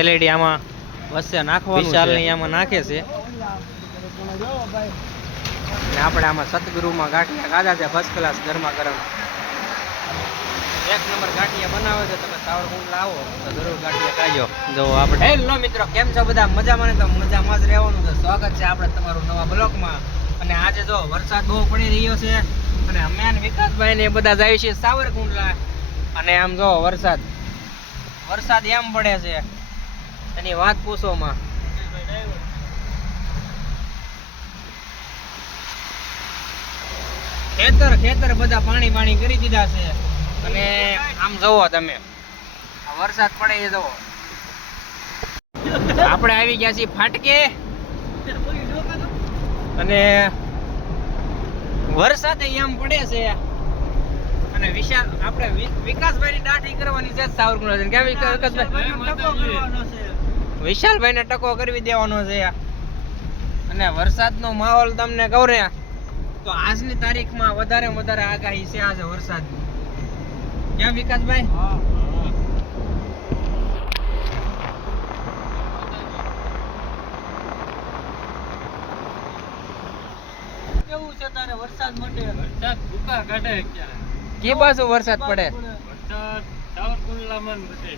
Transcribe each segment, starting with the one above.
LED આમાં વચ્ચે નાખવાનું વિશાલની આમાં નાખે છે અને આપણે આમાં સતગુરુમાં ગાંઠિયા ખાધા છે ફર્સ્ટ ક્લાસ ગરમા ગરમ એક નંબર ગાંઠિયા બનાવે છે. તમે સાવરકુંડ લાવો તો જરૂર ગાંઠિયા ખાજો. જો આપણે હેલો મિત્રો, કેમ છો બધા? મજામાં ને? તો મજામાં જ રહેવાનું છે. સ્વાગત છે આપણે તમારું નવા બ્લોગમાં. અને આજે જો વરસાદ બહુ પડી રહ્યો છે અને અમે અને વિકાસભાઈ ને બધા જાય છે સાવરકુંડલા. અને આમ જો વરસાદ એમ પડે છે એની વાત પૂછોમાં. ખેતર બધા પાણી કરી દીધા છે. અને આમ જોવો તમે વરસાદ પડે એ જોવો. આપણે આવી ગયા છીએ ફાટકે અને વરસાદ એમ પડે છે. અને વિશાલ આપણે વિકાસભાઈ ની દાઢી કરવાની છે સાવરકુંડલા. કેમ વિશાલભાઈ ને ટકો કરવી દેવાનો છે. અને વરસાદનો માહોલ તમને કહું ને તો આજની તારીખમાં વધારે આગાહી છે આજે વરસાદની. કેમ વિકાસભાઈ? કેવું છે તારે વરસાદ માટે? વરસાદ ભૂકા કાઢે અત્યારે. કે બાજુ વરસાદ પડે? વરસાદ સાવરકુંડલામાં બધે.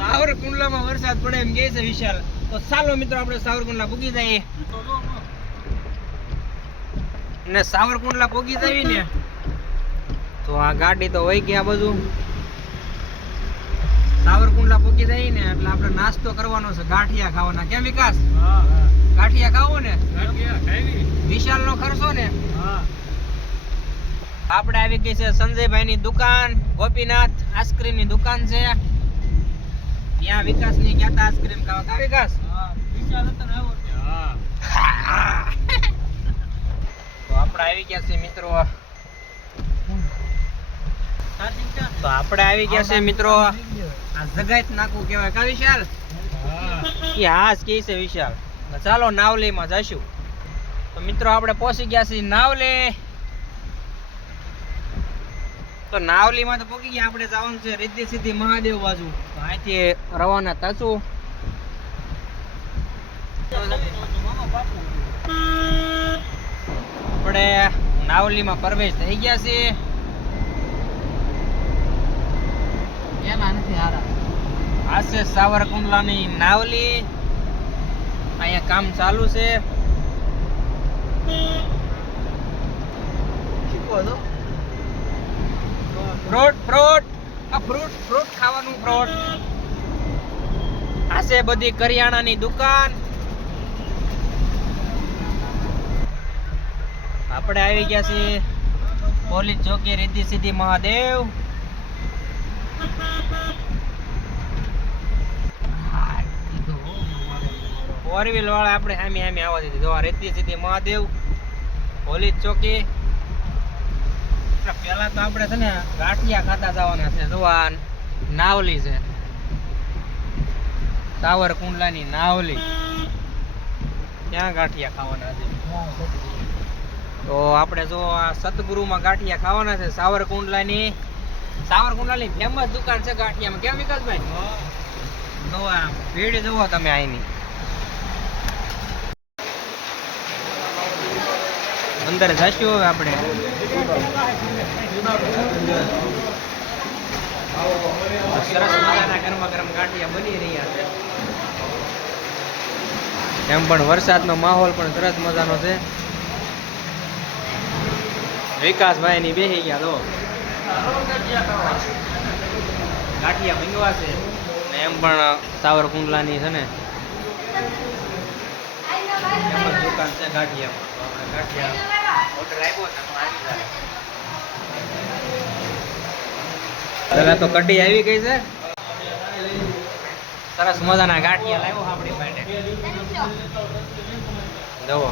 સાવરકુંડલામાં વરસાદ પડે એમ કહે છે વિશાલ. તો ચાલો મિત્રો આપણે સાવરકુંડલા પૂગી જઈએ. ને સાવરકુંડલા પૂગી જઈએ ને તો આ ગાડી તો વહી ગયા બધું. સાવરકુંડલા પૂગી જઈએ ને એટલે આપણે નાસ્તો કરવાનો છે, ગાંઠિયા ખાવાના. કેમ વિકાસ? ગાંઠિયા ખાવો ને? વિશાલ નો ખર્ચો ને? આપણે આવી ગઈ છે સંજયભાઈ ની દુકાન. ગોપીનાથ આઈસ્ક્રીમ ની દુકાન છે. ત્યાં વિકાસ ની ગયા હતા આઈસ્ક્રીમ ખાવા. કા વિકાસ? તો આપણે આવી ગયા છે મિત્રો. આ જગાત નાકું કહેવાય. કા વિશાલ? હાસ કે છે વિશાલ. ચાલો નાવલીમાં જઈશું. તો મિત્રો આપણે પહોંચી ગયા છીએ નાવલી. તો નાવલીમાં તો પહોંચી ગયા. આપણે જવાનું છે રિદ્ધિ સિદ્ધિ મહાદેવ બાજુ. તો અહીંથી રવાના થશું. આપણે નાવલીમાં પ્રવેશ થઈ ગયા છે. આ છે સાવરકુંડલાની નાવલી. અહીંયા કામ ચાલુ છે. ફ્રૂટ ખાવાનું. ફ્રૂટ આ છે બધી કરિયાણાની દુકાન. આપણે આવી ગયા છીએ પોલીસ ચોકી રિદ્ધિ સિદ્ધિ મહાદેવ. ફોર વ્હીલ વાળા આપણે સામે આવવા દીધી. જો રિદ્ધિ સિદ્ધિ મહાદેવ પોલીસ ચોકી. પેલા તો આપણે છે ને ગાંઠિયા ખાતા જવાના છે. જો આ નાવલી છે સાવરકુંડલાની નાવલી. ત્યાં ગાંઠિયા ખાવાના છે. તો આપણે જો આ સતગુરુમાં ગાંઠિયા ખાવાના છે સાવરકુંડલાની ફેમસ દુકાન છે ગાંઠિયામાં. કેમ વિકાસભાઈ? જો આ ભીડ જુઓ તમે અહીંની. અંદર જઈશું હવે આપણે. સરસ મજાના ગરમા ગરમ ગાંઠિયા બની રહ્યા છે. એમ પણ વરસાદનો માહોલ પણ સરસ મજાનો છે. વિકાસભાઈ ની બેસી ગયા. તો ગાંઠિયા મંગવા છે. એમ પણ સાવરકુંડલાની છે ને દુકાન છે ગાંઠિયામાં. ગાંઠિયા ઓર્ડર આવ્યો છે. પેલા તો કઢી આવી ગઈ છે. સરસ મજાના ગાંઠિયા લાવ્યો આપણી માટે. જુઓ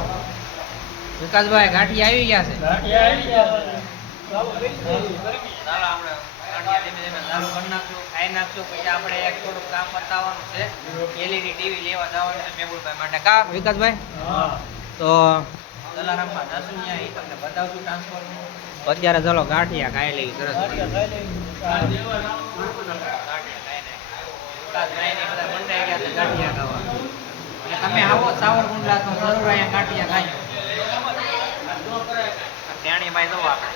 વિકાસભાઈ ગાંઠિયા આવી ગયા છે. ચાલો આપણે ગાંઠિયા ધીમે ધીમે ચાલુ કરી નાખશું, ખાઈ નાખશું. પછી આપણે એક થોડુંક કામ પતાવવાનું છે. એલઈડી ટીવી લેવા જવાનું છે મેબુલભાઈ માટે. કા વિકાસભાઈ? તો દલારામમાં જશું ત્યાં એ તમને બતાવશું ટ્રાન્સફોર્મર. અત્યારે ચાલો ગાંઠિયા ખાઈ લઈ. સરસ બધા મંડાઈ ગયા છે ગાંઠિયા ખાવા. અને તમે આવો સાવરકુંડલા તો જરૂર અહીંયા ગાંઠિયા ખાજો. તેણીભાઈ જો આપણે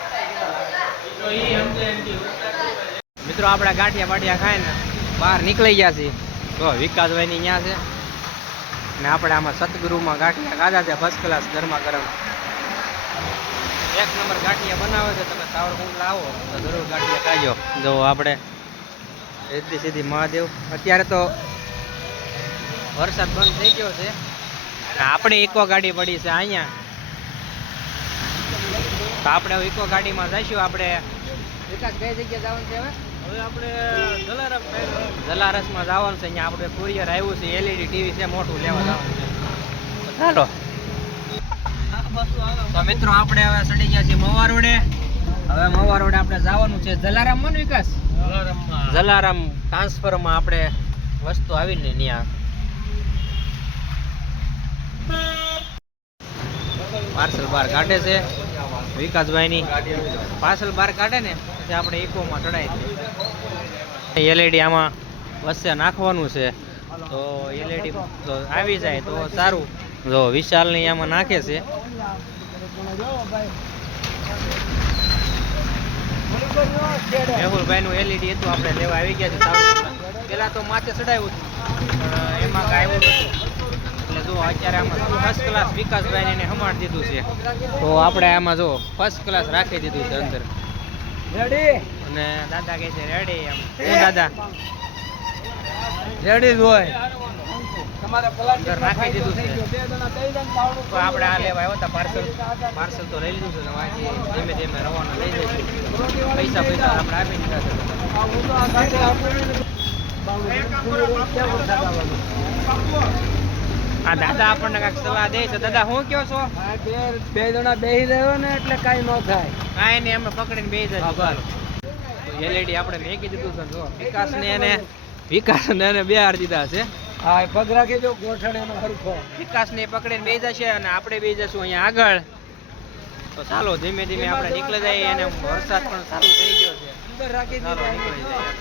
મિત્રો આપણે ગાંઠિયા બાટિયા ખાઈને બહાર નીકળી ગયા છીએ. તો વિકાસભાઈની અહીંયા છે ને આપણે આમાં સતગુરુમાં ગાંઠિયા ખાધા છે ફર્સ્ટ ક્લાસ ગરમા ગરમ. એક નંબર ગાંઠિયા બનાવે છે. તમે સાવરકુંડલા આવો તો જરૂર ગાંઠિયા ખાજો. જો આપણે સીધી સીધી મહાદેવ. અત્યારે તો વરસાદ બંધ થઈ ગયો છે. આપણે ઇકો ગાડી પડી છે અહીંયા, તો આપણે ઇકો ગાડીમાં જઈશું. આપણે વિકાસ કઈ જગ્યાએ જવાનું છે હવે? હવે આપણે જલારસમાં જવાનું છે. અહીંયા આપણે કુરિયર આવ્યું છે, એલઈડી ટીવી છે મોટું લેવા જવાનું છે. ચાલો તો મિત્રો આપણે હવે ચડી ગયા છીએ મવા રોડે. હવે મવા રોડે આપણે જવાનું છે જલારામમાં. વિકાસ જલારામ ટ્રાન્સફરમાં આપણે વસ્તુ આવીને ત્યાં પાર્સલ બહાર કાઢે છે વિકાસભાઈની. પાર્સલ બહાર કાઢે ને પછી આપણે ઇકોમાં ચડાવી દઈએ. એલઈડી આમાં વચ્ચે નાખવાનું છે, તો એલઈડી તો આવી જાય તો સારું. જો વિશાલની આમાં નાખે છે. મેહુલભાઈનું એલઈડી હતું, આપણે લેવા આવી ગયા છે. પેલા તો માથે ચડાવ્યું હતું પણ એમાં કાંઈ આવ્યું નથી. એટલે જો અત્યારે આમાં ફર્સ્ટ ક્લાસ વિકાસભાઈને હમાડ દીધું છે. તો આપણે આમાં જો ફર્સ્ટ ક્લાસ રાખી દીધું છે અંદર. રેડી અને દાદા કહે છે રેડી. એમ હું દાદા રેડી જ હોય. તમારે અંદર રાખી દીધું છે. તો આપણે આ લેવા આવ્યા હતા પાર્સલ તો લઈ લીધું છે. વાંચી ધીમે ધીમે રવાના લઈ જઈશું. પૈસા આપણે આપી દીધા છે. આ દાદા આપણને કાંઈક સલાહ દે છે. દાદા શું કહો છો? બે જણા બેસી રહ્યો ને એટલે કાંઈ ન થાય. કાંઈ નહીં, એમને પકડીને બેસી જાય. એલઈડી આપણે મેકી દીધું છે. જો વિકાસને એને બે હાર દીધા છે. હા, પગ રાખી દો ગોઠણ એનો હરખો. વિકાસને પકડીને બેસી જશે અને આપણે બેસી જશું અહીંયા આગળ. તો ચાલો ધીમે ધીમે આપણે નીકળી જઈએ. અને વરસાદ પણ ચાલુ થઈ ગયો છે. અંદર રાખી ચાલો દો. નીકળી જઈએ.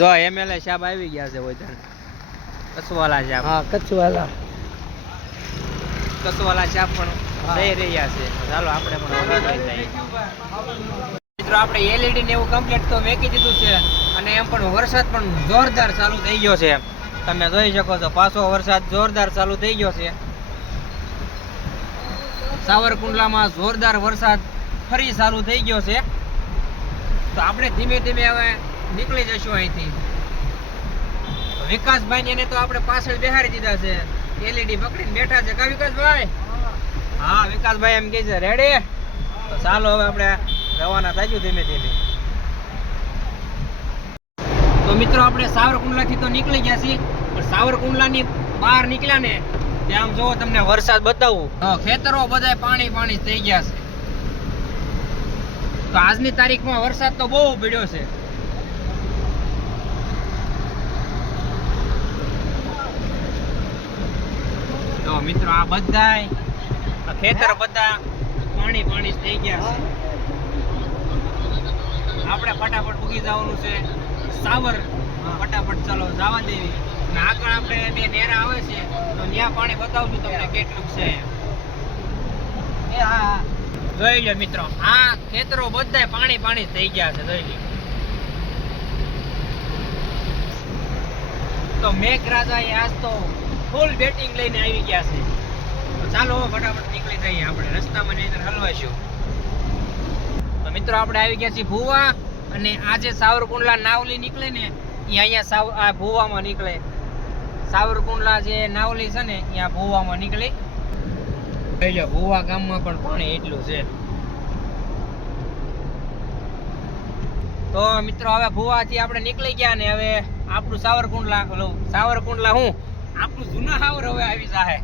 જો એમએલએ સાહેબ આવી ગયા છે. વૈધાન કસવાલા સાહેબ. હા, કચ્છવાલા. કસવાલા સાહેબ પણ જઈ રહ્યા છે. ચાલો આપણે પણ નીકળી જઈએ. મિત્રો આપણે એલઈડી ને એવું કમ્પ્લીટ તો મેકી દીધું છે. અને એમ પણ વરસાદ પણ જોરદાર ચાલુ થઈ ગયો છે. તમે જોઈ શકો છો પાછો વરસાદ જોરદાર ચાલુ થઈ ગયો છે. સાવરકુંડલામાં જોરદાર વરસાદ ફરી ચાલુ થઈ ગયો છે. તો આપણે ધીમે ધીમે હવે નીકળી જશું અહીંથી. વિકાસભાઈ એને તો આપણે પાછળ બેહાડી દીધા છે. એલઈડી પકડીને બેઠા છે. કા વિકાસભાઈ? હા, વિકાસભાઈ એમ કહે છે રેડી. તો ચાલો હવે આપણે રવાના થઈશું ધીમે ધીમે. તો મિત્રો આપણે સાવરકુંડલાથી તો નીકળી ગયા છીએ, પણ સાવરકુંડલાની બહાર નીકળ્યા ને ત્યાં આમ જોવો તમને વરસાદ બતાવું. ખેતરો બધા પાણી પાણી થઈ ગયા છે. તો આજની તારીખમાં વરસાદ તો બહુ પડ્યો છે. તો મિત્રો આ બધાય ખેતર બધા પાણી પાણી થઈ ગયા છે. આપણે ફટાફટ ઉગી જવાનું છે સાવર. ફટાફટ ચાલો જવા દેવી. અને આગળ આપણે બે નેરા આવે છે તો ત્યાં પાણી બતાવશું તમને કેટલું છે. જોઈ લો મિત્રો, આ ખેતરો બધા પાણી પાણી થઈ ગયા છે. જોઈ લો. તો મેઘરાજા આજ તો ફૂલ બેટિંગ લઈને આવી ગયા છે. તો ચાલો ફટાફટ નીકળી જઈએ. આપણે રસ્તામાં નહીં હલવાઈશું. તો મિત્રો આપણે આવી ગયા છીએ ભુવા. અને આ જે સાવરકુંડલા નાવલી નીકળે ને એ અહીંયા આ ભુવામાં નીકળે. સાવરકુંડલા જે નાવલી છે ને ત્યાં ભુવામાં નીકળી. ભુવા ગામમાં પણ પાણી એટલું છે. તો મિત્રો હવે ભુવાથી આપણે નીકળી ગયા ને હવે આપણું સાવરકુંડલા સાવરકુંડલા હું આપણું જૂના હાવર હવે આવી જાય.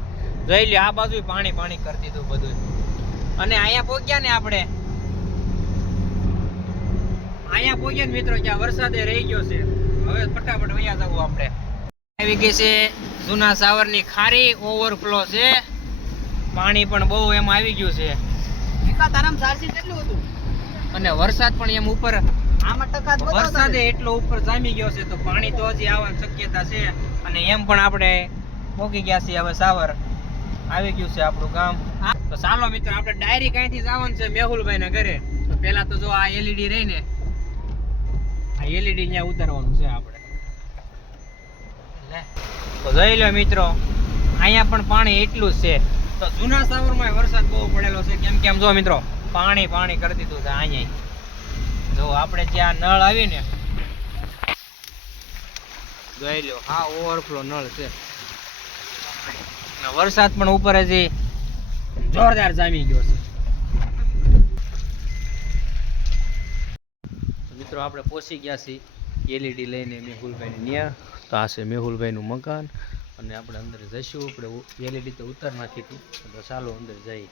જોઈ લ્યો આ બાજુ પાણી પાણી કરી દીધું બધું. અને અહીંયા પહોંચ્યા ને આપણે મિત્રો ત્યાં વરસાદે રહી ગયો છે. હવે ફટાફટ વયા જવું આપણે. આવી ગઈ છે જૂના સાવરની ખારી. ઓવરફ્લો છે. પાણી પણ બહુ એમ આવી ગયું છે. અને વરસાદ પણ એમ ઉપર આમાં ટકા જ વરસાદે એટલો ઉપર જામી ગયો છે તો પાણી તો હજી આવવાની શક્યતા છે અને એમ પણ આપણે પોકી ગયા છીએ હવે સાવર આવી ગયું છે આપણું ગામ તો ચાલો મિત્રો આપણે ડાયરેક્ટ અહીંથી જવાનું છે મેહુલભાઈ ના ઘરે તો પેલા તો જો આ એલઈડી રહી ને આ એલઈડી ત્યાં ઉતારવાનું છે આપણે લે તો જોઈ લો મિત્રો અહીંયા પણ પાણી એટલું જ છે તો જૂના સાવરમાં વરસાદ બહુ પડેલો છે કેમ જો મિત્રો પાણી પાણી કરી દીધું છે અહીંયા જો આપણે જ્યાં નળ આવી ને જોઈ લો હા ઓવરફ્લો નળ છે વરસાદ પણ ઉપર હજી જોરદાર જામી ગયો છે મિત્રો આપણે પહોંચી ગયા છીએ એલઈડી લઈને મેહુલભાઈ ને ત્યાં તો આ છે મેહુલભાઈ નું મકાન અને આપણે અંદર જઈશું આપણે એલઈડી તો ઉતાર નાખી હતી તો ચાલો અંદર જઈએ